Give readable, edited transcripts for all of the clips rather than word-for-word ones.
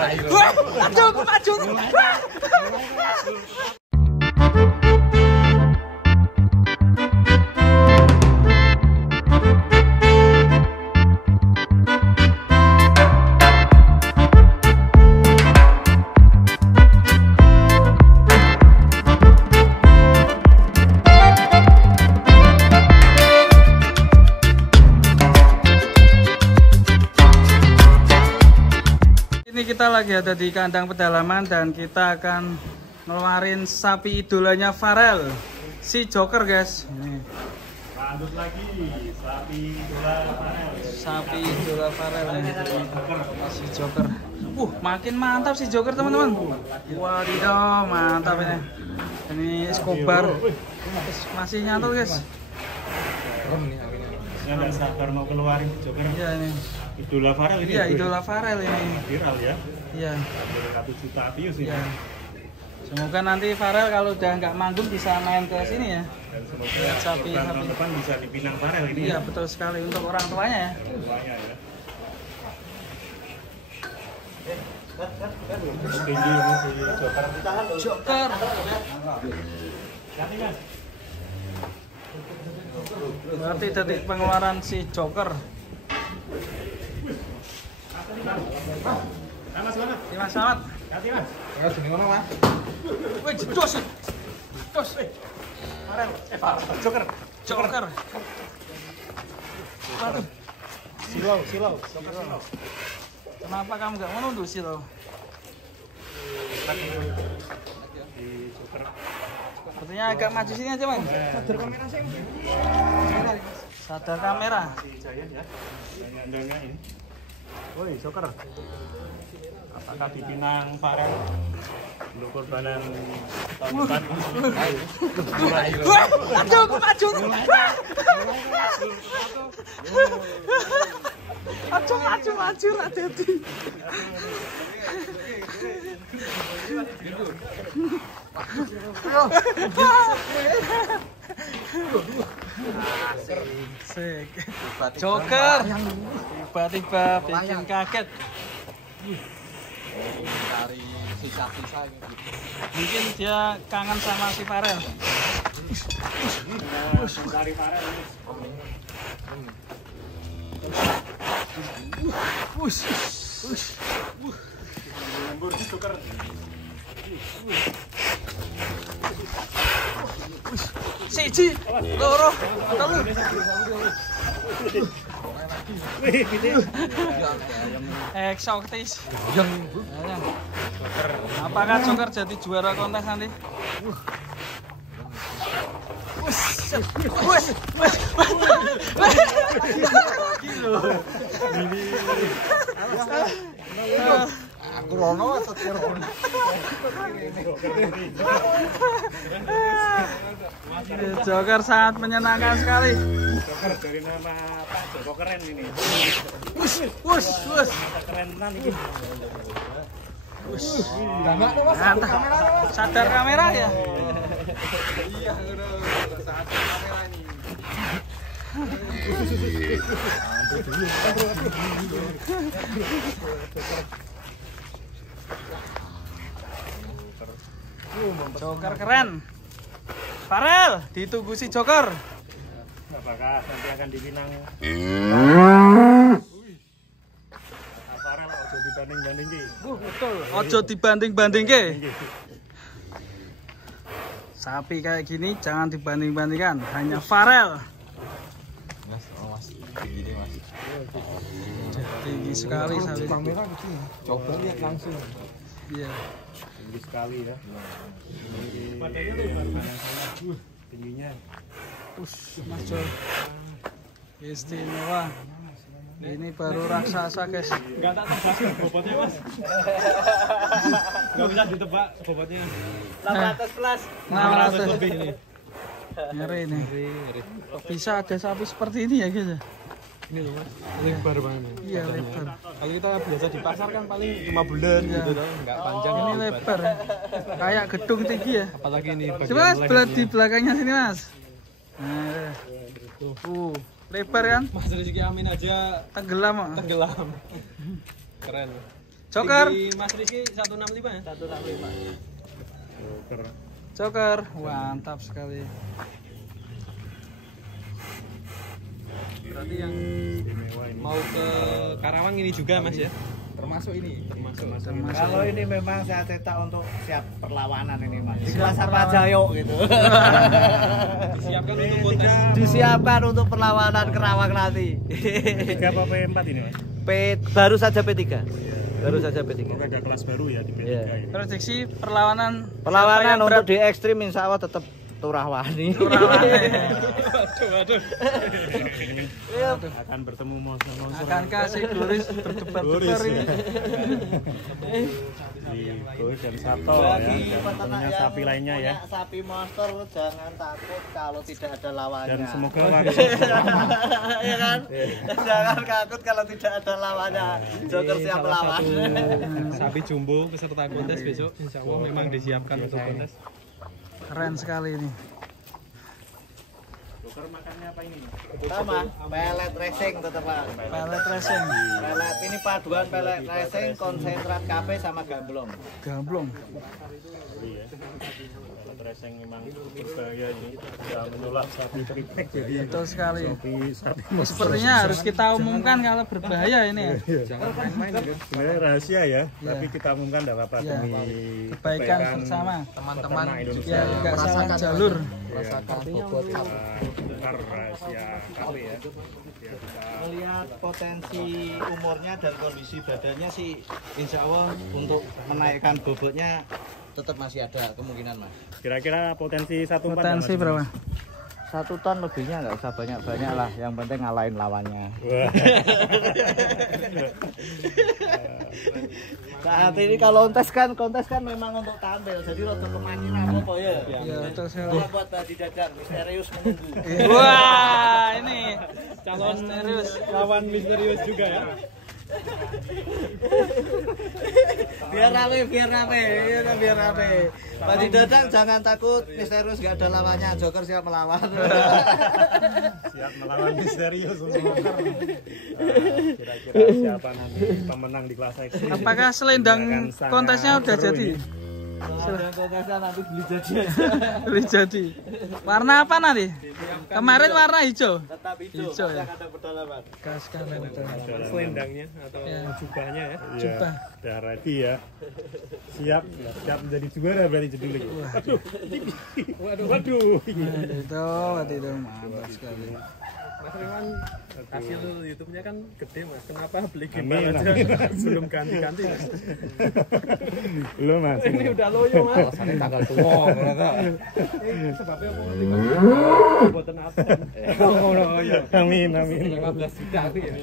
Aduh, aku maju. Ini kita lagi ada di kandang pedalaman dan kita akan ngeluarin sapi idolanya Farel, si Joker guys. Ini. Lanjut lagi sapi idola Farel. Sapi idola Farel ini. Si Joker. Makin mantap si Joker teman-teman. Wadidaw, mantap ini. Ini Escobar. Masih nyantol guys. Saya nggak sabar mau keluarin Joker. Iya ini. Idola Farel ini. Iya, idola Farel ini. Viral ya. Iya. 1 juta views ini. Iya. Semoga nanti Farel kalau udah nggak manggung bisa main ke sini ya. Dan semoga tahun depan bisa dipinang Farel ini. Iya, ya. betul sekali untuk orang tuanya ya. Tuanya ya. Tinggi ini si Joker. Joker. Ganti Mas. Berarti detik pengeluaran si Joker. Mas mana? Mas selamat. Ganti Mas. Ya sini ngono, Mas. Wih, jedos. Jedos. Farel. Joker. Joker. Waduh. Silau. Kenapa kamu nggak mau nunduk sih lo? Di Joker. Artinya agak maju sini aja bang. Sadar kamera sih. Sadar kamera. Si Giant ya. Andangnya ini. Woi, Joker. Apakah dipinang Farel untuk korbanan tahun depan? Aduh, aku maju. Aduh, maju, hati-hati. Asik. Joker. Tiba-tiba bikin kaget. Dari sisa-sisa gitu. Mungkin dia kangen sama si Farel. Dari Farel ini. Lembur di Joker. Siji, loro, telu. Eksotis. Apakah Joker jadi juara kontes nanti? Aku rono setir rono. Joker sangat menyenangkan sekali. Joker dari nama Pak Joko keren ini. Wush. Keren tenan ini. Mantap. Sadar kamera ya. Iya, udah saat kamera ini. Joker keren. Farel, ditunggu si Joker. Apakah nanti akan dipinang? Farel ojo dibanding-bandingke. Betul. Ojo dibanding-bandingke. Sapi kayak gini jangan dibanding-bandingkan, hanya Farel. Mas, tinggi deh, Mas. Tinggi sekali sapi. Kamera gitu. Coba lihat langsung. Iya. Tinggi sekali ya. Tingginya. Mas Jo. Istimewa. Ini baru raksasa, guys. Enggak tak tebasin bobotnya, Mas. Enggak bisa ditebak bobotnya. 600 plus. 600 lebih ini. Ngeri nih. Bisa ada sapi seperti ini ya, guys ya? Ini loh, Mas. Lebar banget. Iya, lebar. Kalau kita biasa di pasar kan paling cuma bulat gitu loh, enggak panjang. Ini lebar. Kayak gedung tinggi ya. Apalagi ini bagian Coba Mas, belah di lehernya. belakangnya sini, Mas. Nah. Lebar kan? Mas Rizky Amin aja Tenggelam kok. tenggelam. Keren. Joker. Tinggi Mas Rizky 165 ya? 165. Joker. Joker. Mantap sekali. Berarti yang Istimewa ini. mau ke Karawang ini juga Mas ya? Termasuk ini. Termasuk. Kalau ini memang saya cetak untuk siap perlawanan ini Mas. Di kelas apa aja yuk gitu. Disiapkan untuk kontes. Disiapkan untuk perlawanan Kerawang nanti. 3 apa P4 ini Mas? Baru saja P3. Baru saja P3. Oh, ada kelas baru ya di P3 Iya. ya. Prediksi perlawanan Perlawanan siapa yang untuk berat? di ekstrim insya Allah tetap Turawani. Waduh. Akan bertemu monster-monster. Akankah si Gloris berdebar-debar ini? Goris dan Sato Bagi ya. peternak Punya yang sapi lainnya ya. punya sapi monster jangan takut kalau tidak ada lawannya. Dan semoga laris. Ya kan? Jangan takut kalau tidak ada lawannya. Joker siap melawan. Sapi jumbo peserta kontes besok insya Allah memang disiapkan untuk kontes. Keren sekali ini. Joker makannya apa ini? Sama, pelet racing tetap Pak. Pelet racing. Pelet ini paduan pelet racing, konsentrat kafe sama gamblong. Gamblong. Iya. Racing memang berbahaya ini. Bisa menyulap sapi triplek jadi. Betul sekali. Sapi Sepertinya harus kita umumkan kalau berbahaya ini ya. sebenarnya rahasia ya, tapi kita umumkan tidak apa-apa Iya. demi Kebaikan bersama. teman-teman Indonesia. Ya, nggak salah jalur. Bongkar rahasia kami ya. Biar kita Melihat potensi umurnya dan kondisi badannya sih insya Allah untuk menaikkan bobotnya tetap masih ada kemungkinan Mas. kira-kira potensi 1/4 Potensi Mas? berapa? 1 ton lebihnya nggak usah banyak-banyak lah, yang penting ngalahin lawannya. Wah. Saat ini kalau kontes kan memang untuk tampil, jadi rada kemanin apa ya? Ya, betul sekali. Kalau buat tadi dagang misterius menunggu. Wah, ini Calon serius. lawan misterius juga ya. Biar rame, iya kan, biar rame. Tadi dagang jangan takut, misterius nggak ada lawannya, Joker siap melawan. Siap melawan misterius untuk Joker. Kira-kira siapa nanti pemenang di kelas ekstrim? Apakah selendang kontesnya udah jadi? Kontesnya nanti beli jadi aja. Beli jadi. Warna apa nanti? Kemarin warna hijau. Tetap hijau, Hijau ya? ada pedalaman. Gas sekali betul. Selendangnya atau Ya. jubahnya ya. Iya, Jubah. udah ready ya. Siap menjadi juara berarti judul lagi. Waduh. Itu mantap sekali. Mas Rewan hasil YouTube-nya kan gede Mas. Kenapa beli Amin, gimbal aja amin. belum ganti-ganti Mas? Lu Mas. Ini udah loyo Mas. Alasannya tanggal tua, ternyata. Sebabnya apa? Boten absen. Oh iya. Amin. 15 juta aku ya.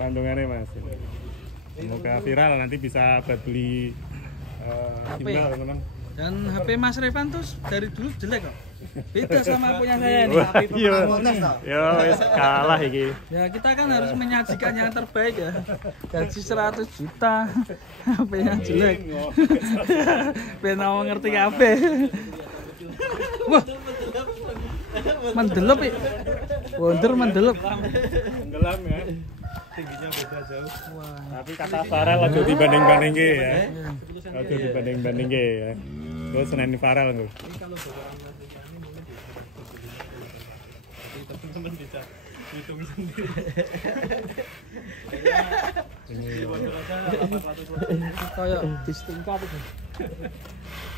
Tandungannya Mas. Semoga viral nanti bisa buat beli HP. gimbal teman-teman. Dan HP Mas Revan tuh dari dulu jelek kok. Beda sama punya saya ini. Tapi pemenang kontes toh. Yo, wis kalah iki. Ya kita kan harus menyajikan yang terbaik ya. Gaji 100 juta, HP-nya jelek. Ben mau ngerti kabeh. Wah. Mendelep ya. Wonder mendelep. Tenggelam ya. Tingginya beda jauh. Wah. Tapi kata Farel aja dibanding-bandingke ya. Aja dibanding-bandingke ya. Terus seneni Farel tuh. Ini kalau bocoran Mas Riki ini mungkin bisa tapi teman-teman bisa hitung sendiri. Ini bocoran aja 800 Kayak bis tingkat itu.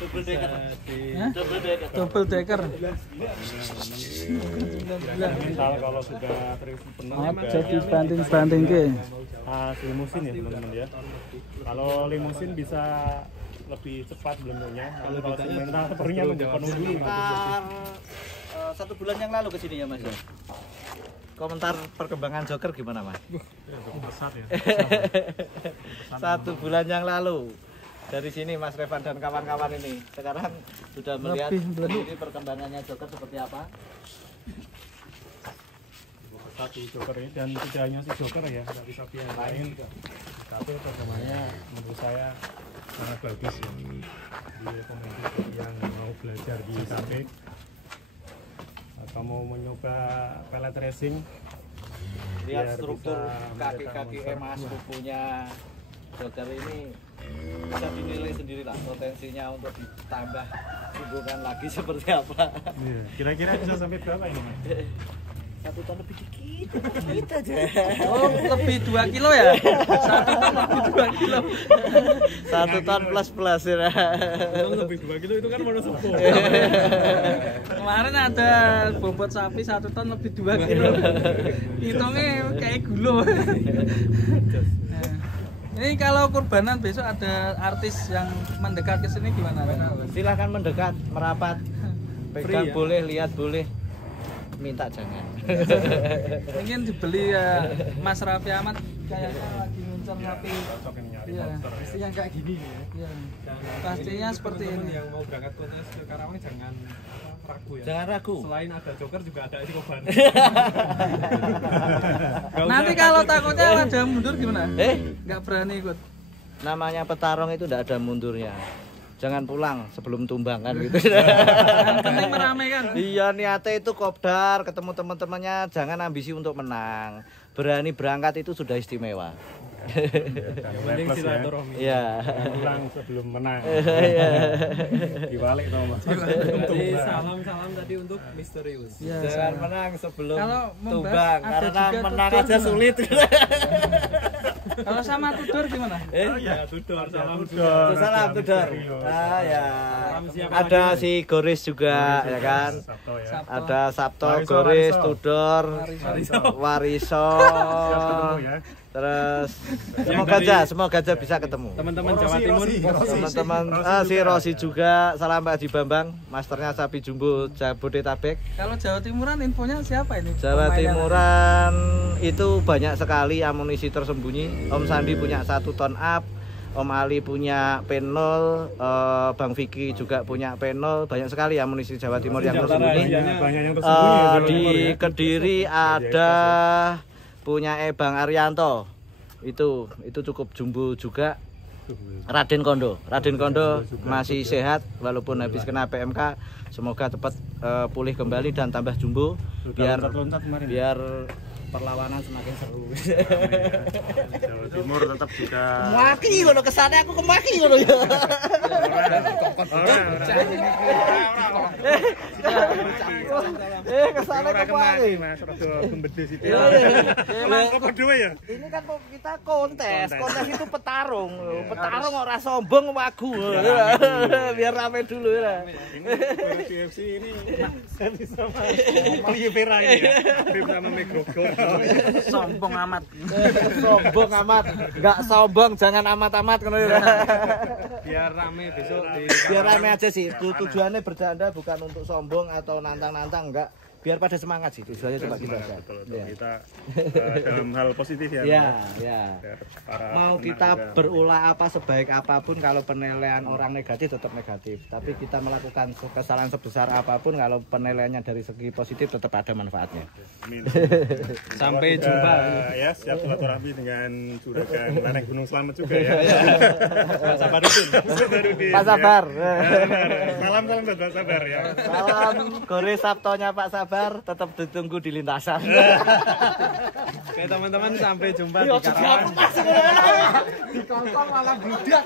Double decker. Hah? Double decker. Double decker. Mental kalau sudah terisi penuh Oh, juga jadi banting-banting ke. limusin ya teman-teman ya. Kalau limusin bisa lebih cepat belumnya. Kalau mental sepertinya nunggu penuh dulu. Sekitar 1 bulan yang lalu ke sini ya Mas. Komentar perkembangan Joker gimana Mas? Besar ya. 1 bulan yang lalu dari sini Mas Revan dan kawan-kawan ini sekarang sudah melihat Lebih belum. ini perkembangannya Joker seperti apa? Satu Joker ini dan tidak hanya si Joker ya, dari sapi yang lain. Tapi perkembangannya menurut saya sangat bagus ya. Di pemain yang mau belajar di sapi atau mau mencoba pelet racing, Lihat biar struktur bisa kaki-kaki mendeteksi emas kukunya Joker ini bisa dinilai sendiri lah potensinya untuk ditambah hubungan lagi seperti apa. Iya. Kira-kira bisa sampai berapa ini, Mas? 1 ton lebih dikit aja. Oh, lebih 2 kilo ya? 1 ton lebih 2 kilo. 1 ton plus ya. Lebih 2 kilo itu kan mau sepuh. Kemarin ada bobot sapi 1 ton lebih 2 kilo. Hitungnya kayak gulo. Nah, ini kalau kurbanan besok ada artis yang mendekat ke sini gimana? Silahkan mendekat, merapat. Pegang Free, ya? boleh, lihat boleh. Minta jangan. Mungkin dibeli ya Mas Raffi Ahmad kayaknya lagi ngincer sapi. Cocok yang nyari Iya. monster ya. Pasti yang kayak gini nih ya. Iya. Dan Pastinya untuk seperti teman-teman ini. yang mau berangkat kontes ke Karawang jangan ragu ya. Jangan ragu. Selain ada Joker juga ada Isi Koban. Nanti kalau takutnya ada mundur gimana? Eh, Nggak berani ikut. namanya petarung itu tidak ada mundurnya. Jangan pulang sebelum tumbang kan gitu. Yang penting meramaikan. Iya, niatnya itu kopdar, ketemu teman-temannya, jangan ambisi untuk menang. Berani berangkat itu sudah istimewa. Yang penting Plus ya. silaturahmi. Iya. Jangan pulang sebelum menang. Iya. Dibalik sama Mas. Jadi salam-salam tadi untuk misterius. Iya, Jangan sama. menang sebelum Kalau membahas tumbang ada karena juga menang tutur aja gimana? sulit. Kalau sama Tudor gimana? Oh iya, Tudor, salam salam Tudor. Salam Tudor. Ah ya. Salam siapa Ada lagi? si Goris juga ya kan. Sabto ya. Sabto. Ada Sabto, Wariso, Goris, Wariso. Tudor, Wariso. Siap ketemu ya. Terus Yang semoga aja bisa ketemu. Teman-teman Jawa Timur. Teman-teman si Rosi juga, salam Pak Haji Bambang, masternya sapi jumbo Jabodetabek. Kalau Jawa Timuran infonya siapa ini? Jawa Pemainnya? Timuran itu banyak sekali amunisi tersembunyi. Om Sandi punya 1 ton up, Om Ali punya P0, Bang Vicky juga punya P0. Banyak sekali amunisi Jawa Timur yang tersembunyi. Banyak yang tersembunyi ya, Jawa Di Timur ya. Kediri ada punya Bang Arianto. Itu cukup jumbo juga. Raden Kondo masih sehat walaupun habis kena PMK. Semoga cepat pulih kembali dan tambah jumbo biar loncat kemarin. biar perlawanan semakin seru. Jawa Timur tetap juga. Maki ngono kesane aku kemaki ngono ya. Kesane kemaki. Mas rada gumbedes itu. Apa dua ya? Ini kan kita kontes itu petarung. Petarung ora sombong wagu. Biar rame dulu ya. Ini UFC ini Sandi sama Oliveira ini ya. Habib sama McGregor. Sombong amat. Sombong amat. Enggak sombong, jangan amat-amat ngono ya. Biar rame besok di Biar rame aja sih. Tujuannya bercanda bukan untuk sombong atau nantang-nantang, enggak. Biar pada semangat sih. Tujuannya coba kita. Betul, Iya. kita dalam hal positif ya. Ya, ya. Biar para Mau pemenang kita juga. berulah apa sebaik apapun, kalau penilaian orang negatif tetap negatif. Tapi kita melakukan kesalahan sebesar apapun, kalau penilaiannya dari segi positif tetap ada manfaatnya. Amin. Sampai Juga, jumpa. ya, siap silaturahmi dengan juragan Lanek Gunung Slamet juga ya. Pak Sabarudin. Sabarudin, Pak ya. Sabar. Salam buat Pak Sabar ya. Salam Goris Sabtonya Pak Sabar, tetap ditunggu di lintasan. Oke teman-teman, sampai jumpa di Karawang. Di kosong malah budak.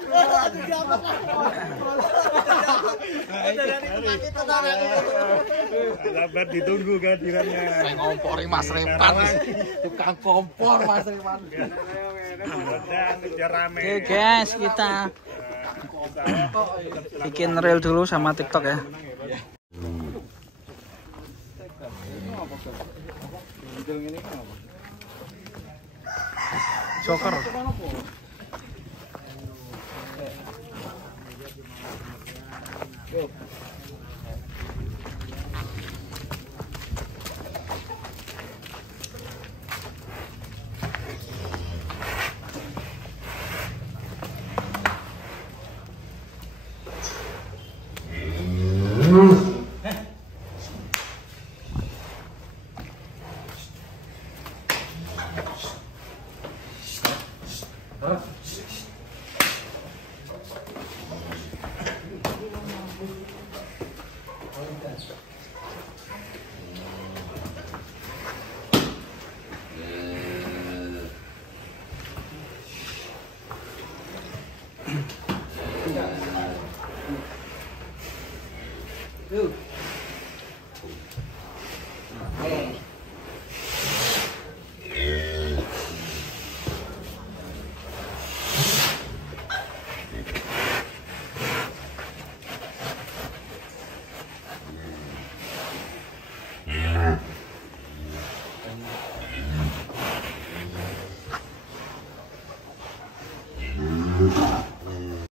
Sabar ditunggu kehadirannya. Ngompori Mas Repan, tukang kompor Mas Repan. Dan biar rame. Oke guys, kita bikin reel dulu sama TikTok ya. Joker. Yuk.